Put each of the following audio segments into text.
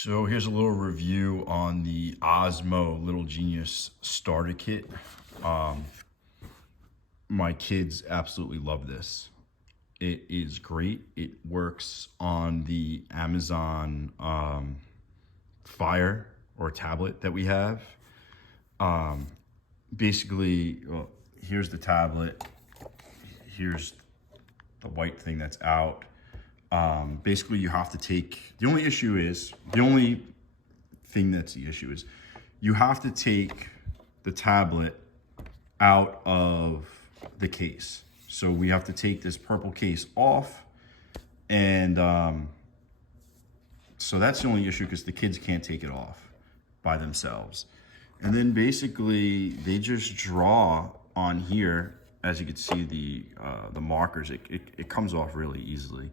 So here's a little review on the Osmo Genius Starter Kit. Um, my kids absolutely love this. It is great. It works on the Amazon Fire or tablet that we have. Basically, well, here's the tablet. Here's the white thing that's out. Basically, you have to take, the only thing that's the issue is you have to take the tablet out of the case. So we have to take this purple case off, and so that's the only issue because the kids can't take it off by themselves. And then basically they just draw on here. As you can see, the markers, it comes off really easily.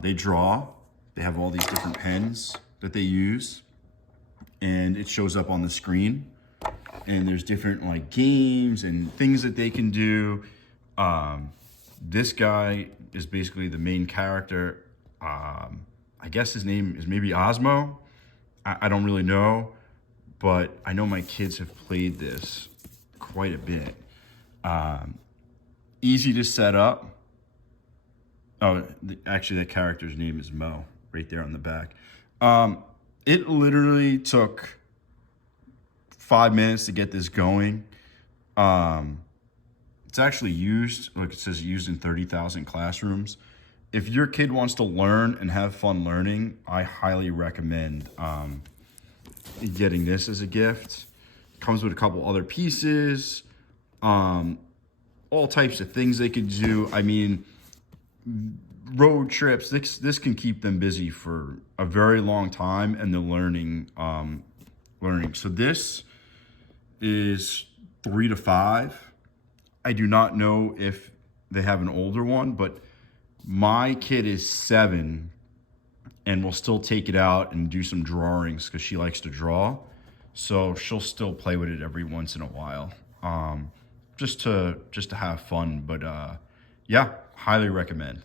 They draw, they have all these different pens that they use, and it shows up on the screen. And there's different like games and things that they can do. This guy is basically the main character. I guess his name is maybe Osmo. I don't really know, but I know my kids have played this quite a bit. Easy to set up. Oh, actually, that character's name is Mo, right there on the back. It literally took 5 minutes to get this going. It's actually used, like it says, used in 30,000 classrooms. If your kid wants to learn and have fun learning, I highly recommend getting this as a gift. It comes with a couple other pieces, all types of things they could do. I mean, road trips, this can keep them busy for a very long time, and they're learning. So this is 3 to 5. I do not know if they have an older one, but my kid is 7 and will still take it out and do some drawings because she likes to draw. So she'll still play with it every once in a while, just to have fun. But yeah, highly recommend.